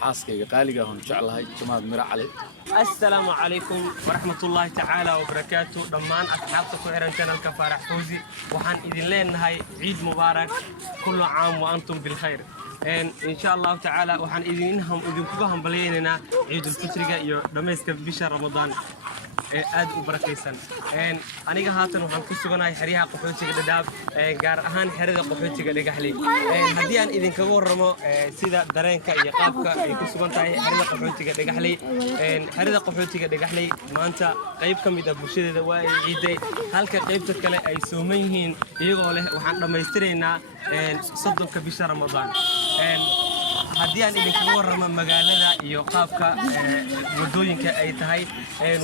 xaaskayga qaaliga ah oo jeclahay Jamaad Mira Cali. السلام عليكم ورحمة الله تعالى وبركاته دمان أصحابك وحرن channelka Farax Fawzi waxaan idin leenahay ciid mubaarak كل عام وأنتم بالخير إن شاء الله تعالى waxaan idinku hambalyeynaa ciid الفطرga iyo dhameyska bisha Ramadan aad u barakeysan aniga haatan waxaan ku suganahay xiriyaha qaxootiga Dadaab gaar ahaan xirida qaxootiga Dhagaxley hadii aan idin kaga warramo sida dareenka iyo qaabka ay ku sugan tahay xirida qaxootiga Dhagaxley xirida qaxootiga Dhagaxley maanta qayb ka mid ah bulshada waa ay ciiday halka qaybta kale ay sooman yihiin iyagoo leh waxaan dhameystireynaa soddonka bisha Ramadan haddii aan idinkaga warramo magaalada iyo qaabka wadooyinka ay tahay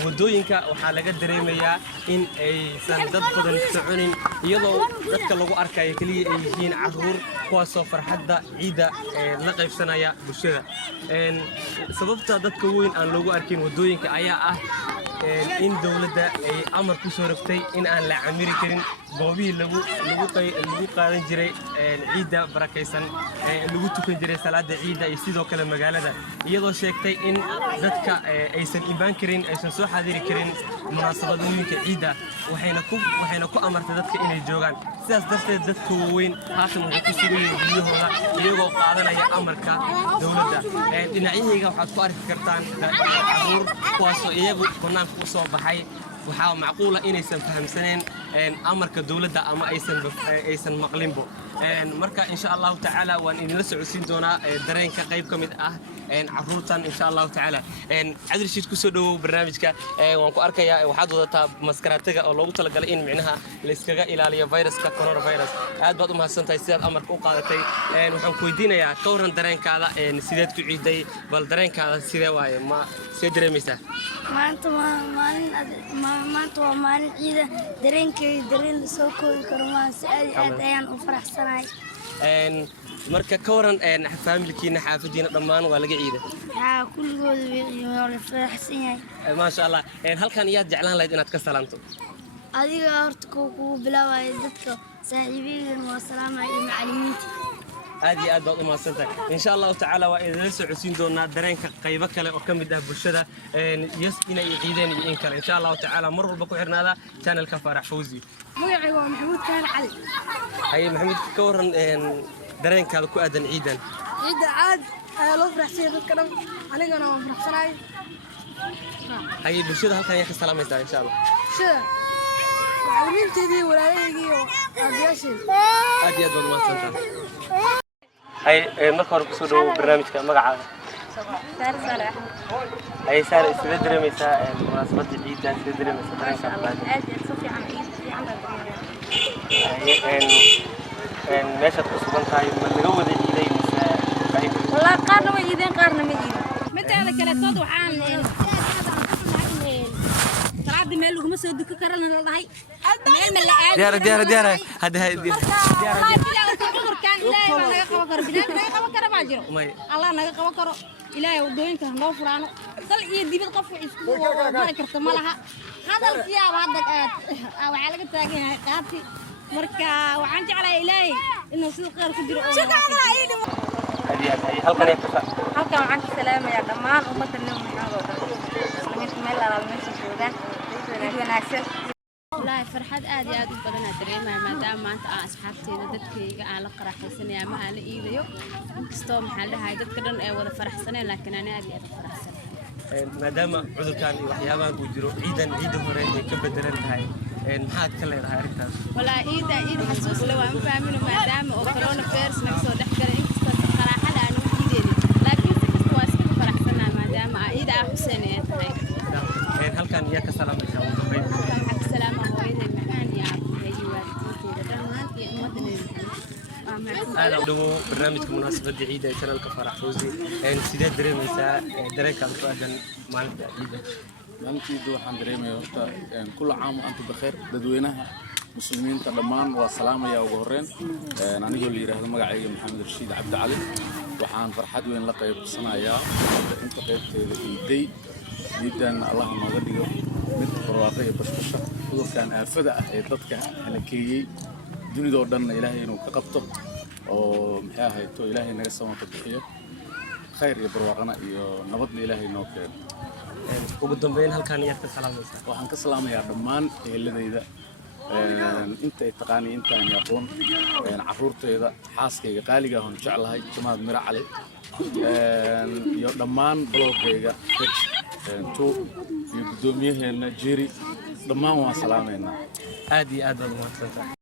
wadooyinka waxaa laga dareemayaa in aysan dad badan soconin iyadoo dadka lagu arkayo kaliya ay yihiin caruur kuwaasoo farxadda ciida la qaybsanaya bulshada sababta dadka weyn aan loogu arkin wadooyinka ayaa ah in dawladda ay amar ku soo rogtay in aan la camiri karin goobihii lagu qaadan jiray ciida barakaysan lagu tukan jiray salaada ciida iyo sidoo kale magaalada iyadoo sheegtay in dadka aysan iibaan karin aysan soo xadiri karin munaasabadooyinka ciida waxayna ku amartay dadka inay joogaan sidaas darteed dadka weyn haatan waxay ku sugan yihiin guryahooda iyagoo qaadanaya amarka dawladda dhinacyahayga waxaad ku arki kartaan caruur kuwaasoo iyagu banaanka u soo baxay waxaa macquul ah inaysan fahamsaneen amarka dawladda ama aysan maqlinbo marka insha Allah ta'ala waan idinla socodsiin doonaa dareenka qayb ka mid ah caruurtan insha Allah ta'ala Cabdi Rashiid ku soo dhawow barnaamijka waan ku arkayaa waxaad wadataa maskaraatiga oo loogu talagalay in micnaha la iskaga ilaaliyo viruska coronavirus aad baad u mahadsantahay sidaad amarka u qaadatay waxaan ku weydiinayaa ka waran dareenkaada sideed ku ciiday bal dareenkaada sidee waaye ma see dareemaysaa maanta waa maalin ciida dareenkayga dareen la soo koobi karo maa si aad ayaan u faraxsanahay marka ka waran familkiina xaafadiina dhammaan waa laga ciiday kulligooda waa la faraxsan yahay ma sha Allah halkan iyaad jeclaan lahayd inaad ka salaanto adiga horta kugu bilaabay dadka saaxiibeygan waa salaamay iyo macallimiinta aad iyo aad baad u mahadsantahay insha Allah ta'ala waa idin la socodsiin doonaa dareenka qaybo kale oo ka mid ah bulshada inay ciideen iyo in kale insha Allah ta'ala mar walba ku xirnaada channelka Farax Fawzi magacayga waa Maxamuud Kaan Cali hay Maxamuud ka waran dareenkaada ku aadan ciidan ciida aad loo faraxsan dadka dhan anigana waan faraxsanahay hay bulshada halkan ayaa ka salaamaysaa insha Allah sida macallimiinteedii walaalahaygi iyo aabayaashii aad iyo aad baad u mahadsantahay hay marka hore ku soo dhawow barnaamijka magacaaga hay saar isla dareemaysaa munaasabadda ciida isla dareemaysaa dareenka aad soo fiican meeshaad ku sugan tahay ma laga wada ciiday mise والله قارنا ويدين قارنا مدين متى هذا كلاتود وحان صعب ما لهم مسد كرنا والله ديار هذا ديار كان إلهي ما نقوا كرب لا نقوا كرب ما جرو الله نقوا كرب إلهي ودوين كان نوفرانو قال يدي بالقف ويسكوا ما كرت ملها هذا الكياب هذا أو على تاجين قابتي مركا وعن جعل إلهي إنه سوق غير كبير halkan waxaan ka salaamayaa dhammaan ummadda Nabi Maxamed meel la meesha joogaan wanaagsan والله فرحات آدي آدي بدنا دريمة ما دام ما أنت أصحابتي ذاتك على فرح سنة ما على إيديو كستوم حالها هاي ذاتكرن ولا فرح سنة لكن أنا آدي آدي فرح سنة ما دام عذر كان وحيابا بوجرو عيدا هورين كبدلن هاي maxaad ka leedahay arrintaas والله عيد حسوس لو أنا فاهمين ما دام وكورونا فيروس نفسه دحكر إنك صراحة أنا وحيدين لكن كستوا أسكت فرح سنة ما دام عيد حسين هاي halkan yaa ka salaamaysaa أنا أدعو برنامج مناسبة عيد channelka Farax Fawzi sideed dareemaysaa dareenkaada ku aadan maalinta ciida maalintiidu waxaan dareemayaa horta kullu caam wa antum bikhair dadweynaha muslimiinta dhammaan waa salaamaya ugu horreyn anigoo la yiraahdo magacayga Maxamed Rashiid Cabdi Cali waxaan farxad weyn la qaybsanayaa inta qaybteeda ciiday ciidan Allah nooga dhigo mid barwaaqo iyo bashbasha cudurkan aafada ah ee dadka halakeeyay dunida oo dhan Ilaahay inuu ka qabto oo maxay ahayto Ilaahay naga samata bixiyo khayr iyo barwaaqana iyo nabadna ilaahay noo keeno ugu dambeyn halkaan yarta salaamaysa waxaan ka salaamayaa dhammaan eheladayda inta ay taqaani intaan aqoon caruurtayda xaaskayga qaaliga ah oo jeclahay Jamaad Mira Cali iyo dhammaan blogayga to iyo gudoomiyaheena Jiri dhammaan waan salaameynaa aad iyo aad baad u mahadsantahay